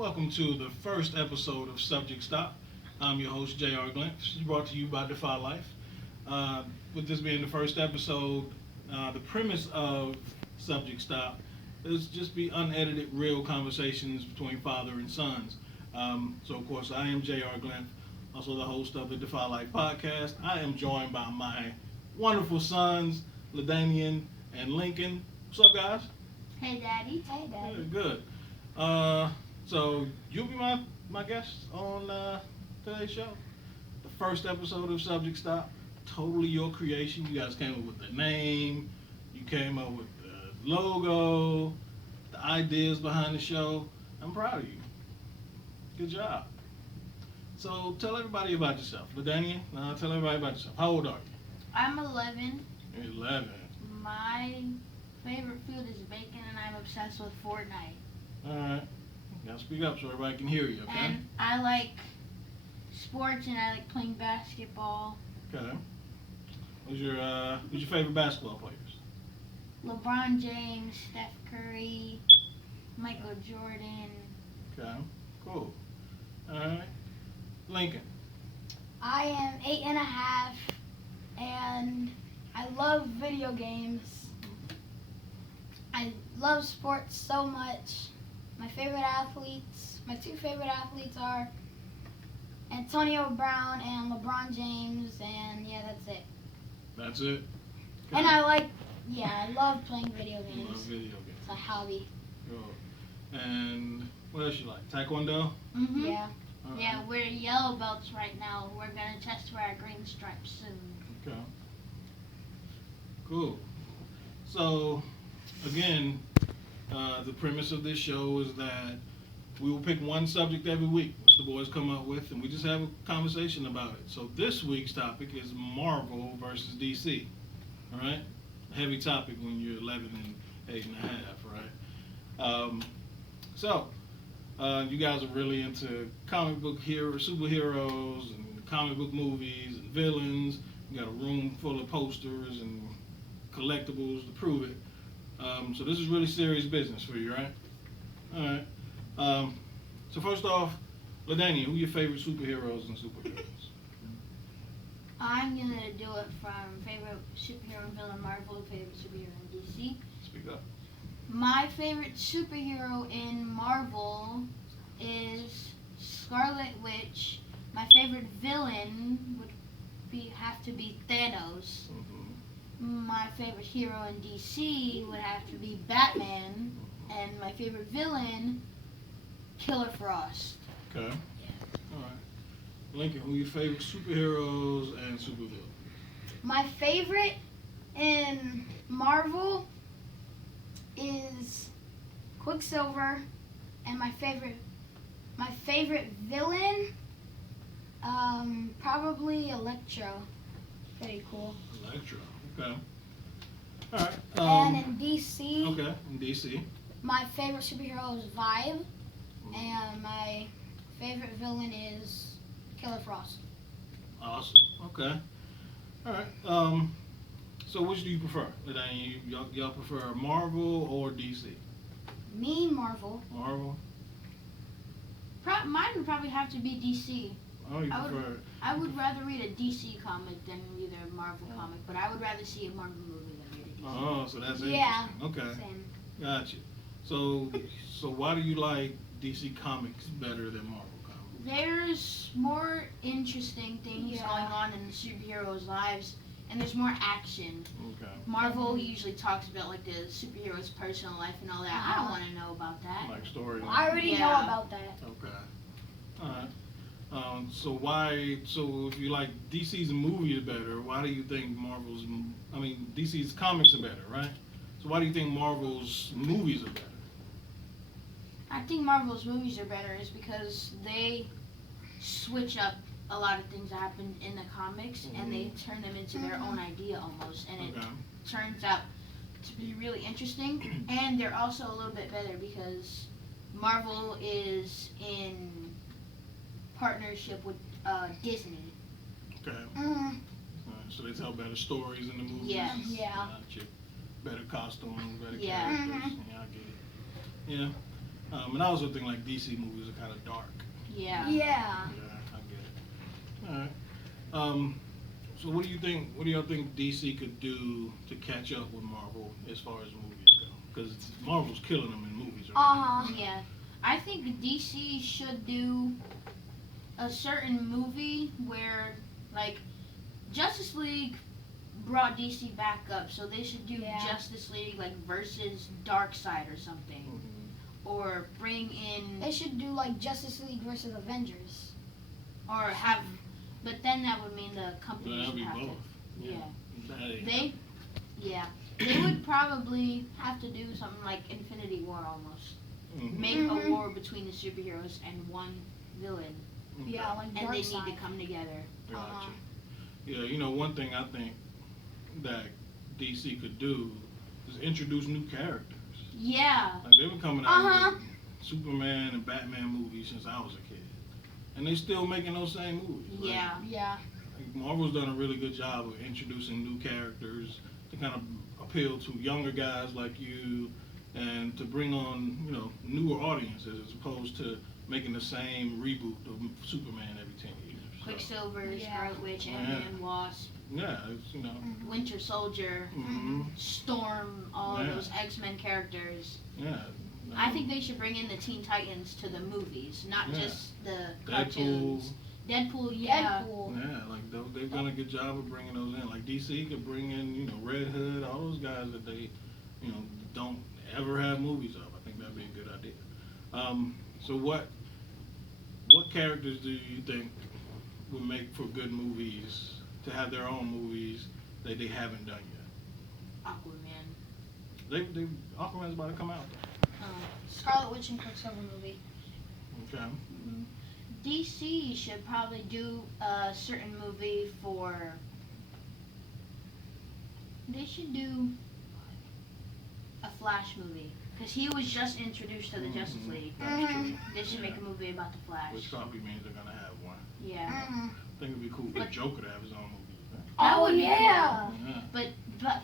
Welcome to the first episode of Subject Stop. I'm your host, J.R. Glimpse, brought to you by Defy Life. With this being the first episode, the premise of Subject Stop is just be unedited, real conversations between father and sons. So, of course, I am J.R. Glimpse, also the host of the Defy Life podcast. I am joined by my wonderful sons, Ladanian and Lincoln. What's up, guys? Hey, Daddy. Hey, Daddy. Good. So you'll be my guest on today's show. The first episode of Subject Stop, totally your creation. You guys came up with the name, you came up with the logo, the ideas behind the show. I'm proud of you. Good job. So tell everybody about yourself. Ladanian, tell everybody about yourself. How old are you? I'm 11. You're 11. My favorite food is bacon, and I'm obsessed with Fortnite. All right. You gotta speak up so everybody can hear you, okay? And I like sports, and I like playing basketball. Okay. Who's your favorite basketball players? LeBron James, Steph Curry, Michael Jordan. Okay. Cool. All right. Lincoln. I am 8.5, and I love video games. I love sports so much. My two favorite athletes are Antonio Brown and LeBron James, and yeah, that's it. That's it? Okay. And I love playing video You games. love video games. It's a hobby. Cool. And what else you like? Taekwondo? Mm-hmm. Yeah. All right. Yeah, we're yellow belts right now. We're gonna test for our green stripes soon. Okay. Cool. So, again, the premise of this show is that we will pick one subject every week, which the boys come up with, and we just have a conversation about it. So this week's topic is Marvel versus DC. All right? A heavy topic when you're 11 and 8.5, right? You guys are really into comic book superheroes, and comic book movies, and villains. You got a room full of posters and collectibles to prove it. So this is really serious business for you, right? All right. So first off, Ladanian, who are your favorite superheroes and superheroes? I'm gonna do it from favorite superhero and villain Marvel, favorite superhero in DC. Speak up. My favorite superhero in Marvel is Scarlet Witch. My favorite villain would have to be Thanos. My favorite hero in DC would have to be Batman, and my favorite villain, Killer Frost. Okay. Yeah. All right. Lincoln, who are your favorite superheroes and supervillains? My favorite in Marvel is Quicksilver, and my favorite villain, probably Electro. Pretty cool. Electro. Okay. All right. And in DC, Okay. In DC. my favorite superhero is Vibe, and my favorite villain is Killer Frost. Awesome. Okay. All right. So which do you prefer? Y'all prefer Marvel or DC? Me, Marvel. Marvel. Mine would probably have to be DC. Oh, you prefer? I would rather read a DC comic than read a Marvel comic, but I would rather see a Marvel movie than read a DC. Oh, so that's Yeah. interesting. Okay. Same. Gotcha. So why do you like DC Comics better than Marvel Comics? There's more interesting things Yeah. going on in the superheroes' lives, and there's more action. Okay. Marvel usually talks about like the superhero's personal life and all that. I don't want to know about that. Like story. I already know Yeah. about that. Okay. All right. So if you like DC's movies better, why do you think DC's comics are better, right? So why do you think Marvel's movies are better? I think Marvel's movies are better is because they switch up a lot of things that happen in the comics and they turn them into their own idea almost, and it turns out to be really interesting. And they're also a little bit better because Marvel is in partnership with Disney. Okay. Mm, So they tell better stories in the movies. Yeah. Yeah. Gotcha. Better costumes, better Yeah. characters. Yeah, I get it. Yeah. And I also think like DC movies are kind of dark. Yeah. Yeah. Yeah, I get it. All right. So what do you think? What do y'all think DC could do to catch up with Marvel as far as movies go? Because Marvel's killing them in movies, right? Yeah. I think DC should do a certain movie where, like, Justice League brought DC back up, so they should do Justice League like versus Darkseid or something, or bring in. They should do like Justice League versus Avengers. Or have, but then that would mean the company Well, that'd should be have both. to. They would probably have to do something like Infinity War almost. Make a war between the superheroes and one villain, Okay. Yeah, like and they need Darkseid. to come together. Gotcha. Yeah, you know, one thing I think that DC could do is introduce new characters. Yeah. Like they've been coming out with Superman and Batman movies since I was a kid, and they still making those same movies. Yeah. Yeah. Like Marvel's done a really good job of introducing new characters to kind of appeal to younger guys like you, and to bring on, you know, newer audiences as opposed to making the same reboot of Superman every 10 years. So, Quicksilver, Yeah. Scarlet Witch, Ant-Man, Wasp, yeah, it's, you know. Winter Soldier, Hmm. Storm, all of Yeah. those X-Men characters. Yeah. I think they should bring in the Teen Titans to the movies, not Yeah. just the Deadpool. cartoons. Deadpool, yeah. Deadpool. Yeah, like they've done a good job of bringing those in. Like DC could bring in, you know, Red Hood, all those guys that they, you know, don't ever have movies of. I think that'd be a good idea. So what characters do you think would make for good movies to have their own movies that they haven't done yet? Aquaman. They Aquaman's about to come out. Scarlet Witch and Quicksilver movie. Okay. DC should probably do a certain movie for. They should do a Flash movie because he was just introduced to the Justice League. That's true. They should make a movie about the Flash. Which probably means they're gonna have one. Yeah. I think it'd be cool for Joker to have his own movie. That Oh would be yeah. Yeah. But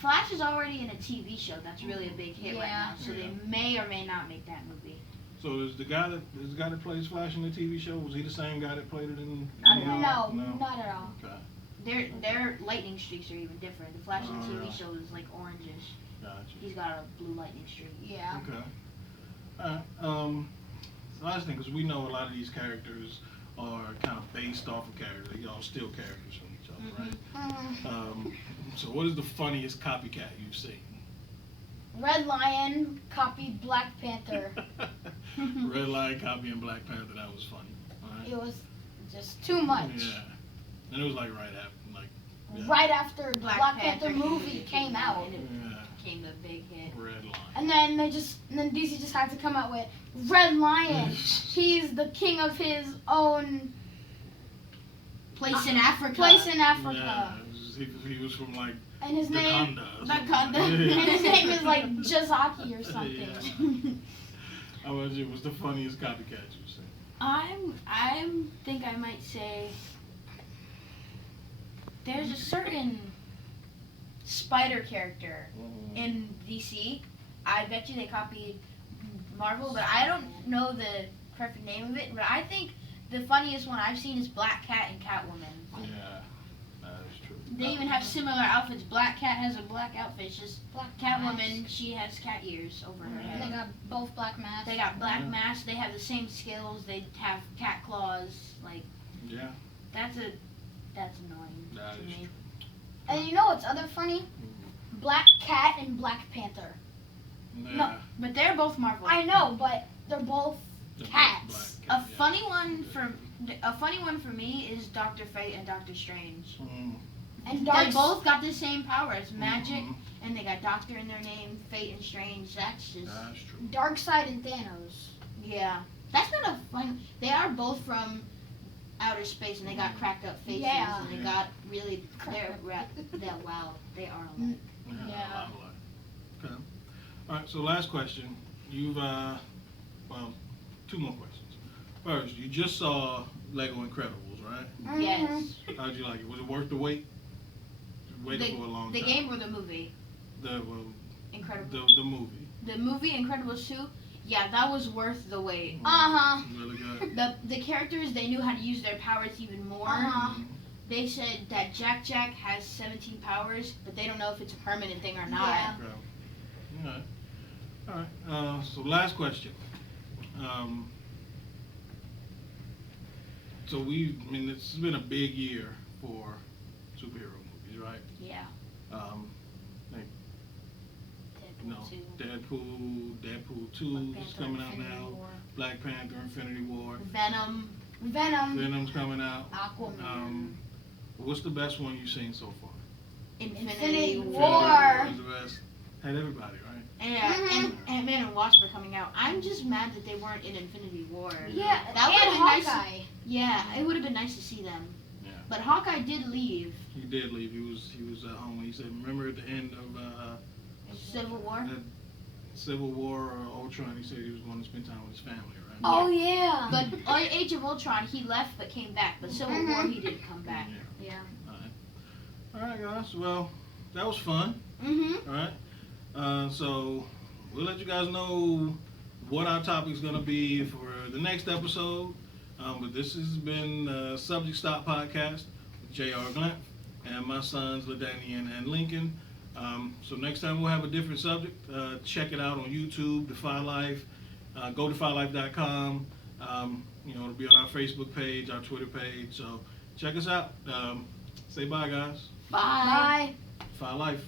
Flash is already in a TV show that's really a big hit right Yeah. now, so they may or may not make that movie. So is the guy that plays Flash in the TV show, was he the same guy that played it in? I don't know. No, not at all. Okay. Their lightning streaks are even different. The Flash in the TV yeah. show is like orangish. Gotcha. He's got a blue lightning streak. Yeah. Okay. Alright. Last thing, because we know a lot of these characters are kind of based off of characters. They all steal characters from each other, right? So what is the funniest copycat you've seen? Red Lion copied Black Panther. Red Lion copying Black Panther. That was funny. All It was just too much. Yeah. And it was like right after, like. Yeah. Right after the Black Black Panther Panther movie came out. Yeah. Became the big hit. Red Lion. And then DC just had to come out with Red Lion. He's the king of his own Place in Africa. place in Yeah. Africa. He was from like And his name Wakanda. and his name is like Jazaki or something. Yeah. How about you? What's the funniest copycat you've seen? I think I might say there's a certain spider character in DC. I bet you they copied Marvel, but I don't know the perfect name of it. But I think the funniest one I've seen is Black Cat and Catwoman. Yeah, that is true. They even have similar outfits. Black Cat has a black outfit. It's just Black Catwoman, she has cat ears over her And they head. got both black masks. They got black Yeah. masks. They have the same skills. They have cat claws. Like Yeah, that's annoying that to is me. true. And you know what's other funny? Black Cat and Black Panther. Yeah. No. But they're both Marvel. I know, but they're both The cats. black A cat, funny one for me is Doctor Fate and Doctor Strange. and They Dark. both got the same powers, magic, Mhm. and they got Doctor in their name, Fate and Strange. That's just That's true. Darkseid and Thanos. yeah. That's not a fun. They are both from outer space, and they got cracked up faces, Yeah. and they Yeah. got really. Cracked Wow, they are alike. Yeah. A lot. Okay. All right. So last question. You've well, two more questions. First, you just saw Lego Incredibles, right? Yes. How'd you like it? Was it worth the wait? Waited for a long The time. game or the movie? The Incredible. the movie. The movie Incredibles 2. Yeah, that was worth the wait. Uh-huh. Really good. The characters, they knew how to use their powers even more. Uh-huh. They said that Jack has 17 powers, but they don't know if it's a permanent thing or not. Yeah. Okay. All right. So last question. So it's been a big year for superhero movies, right? Yeah. Like, Deadpool 2. Deadpool 2 is coming out now. War. Black Panther, Infinity War. Venom. Venom's coming out. Aquaman. What's the best one you've seen so far? Infinity War. War. Is the best. Had everybody, right? And Ant-Man and Wasp are coming out. I'm just mad that they weren't in Infinity War. Yeah, That and would've been nice. Hawkeye. Yeah, it would have been nice to see them. Yeah. But Hawkeye did leave. He did leave. He was at home. He said, "Remember at the end of Civil War. Civil War or Ultron, he said he was going to spend time with his family, right?" Oh, yeah. But on Age of Ultron, he left but came back. But Civil War, he did come back. Yeah. All right, guys. Well, that was fun. Mhm. All right. So we'll let you guys know what our topic's going to be for the next episode. But this has been Subject Stop Podcast with J.R. Glent and my sons Ladanian and Lincoln. So next time we'll have a different subject. Check it out on YouTube, Defy Life. Go to defylife.com. It'll be on our Facebook page, our Twitter page. So check us out. Say bye, guys. Bye. Bye. Defy Life.